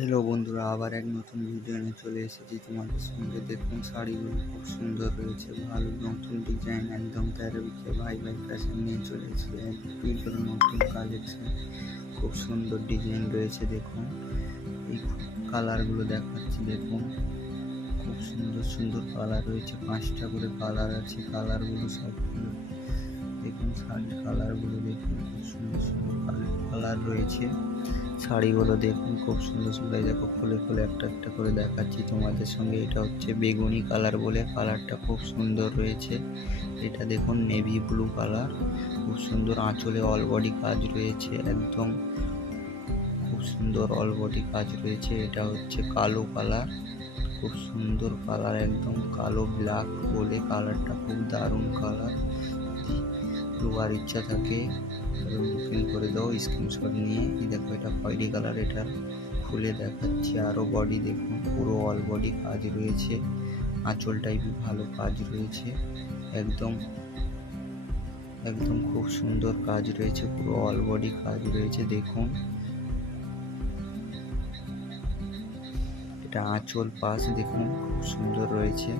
Hello বন্ধুরা, আবার এক নতুন ভিডিও নিয়ে চলে এসেছি তোমাদের সঙ্গে। দেখুন শাড়িগুলো খুব সুন্দর রয়েছে, ভালো নতুন ডিজাইন, একদম 13 ভাই ভাই ফ্যাশন নিয়ে চলে এসেছে। একদম নতুন কালেকশন, খুব সুন্দর ডিজাইন রয়েছে। দেখুন এই কালারগুলো দেখাচ্ছি। দেখুন খুব সুন্দর সুন্দর কালার রয়েছে, 5টা করে কালার আছে। কালারগুলো সবগুলো দেখুন, শাড়ির কালারগুলো দেখুন, খুব সুন্দর সুন্দর কালার রয়েছে। শাড়িগুলো দেখুন খুব সুন্দর সুন্দর। দেখো খুলে খুলে একটা একটা করে দেখাচ্ছি তোমাদের সঙ্গে। এটা হচ্ছে বেগুনি কালার বলে, কালারটা খুব সুন্দর রয়েছে। এটা দেখুন নেভি ব্লু কালার, খুব সুন্দর। আঁচলে অল বডি কাজ রয়েছে, একদম খুব সুন্দর অল বডি কাজ রয়েছে। এটা হচ্ছে কালো কালার, খুব সুন্দর কালার, একদম কালো ব্ল্যাক বলে। কালারটা খুব দারুণ কালার। লোয়ার ইচ্ছা থাকে বুকিং করে দাও স্ক্রিনশট নিয়ে। দেখো এটা খয়েরি কালার, এটা খুলে দেখাচ্ছি। আরও বডি দেখুন, পুরো অল বডি কাজ রয়েছে। আঁচল টাইপের ভালো কাজ রয়েছে, একদম একদম খুব সুন্দর কাজ রয়েছে, পুরো অল বডি কাজ রয়েছে। দেখুন এটা আঁচল পাশ দেখুন, খুব সুন্দর রয়েছে।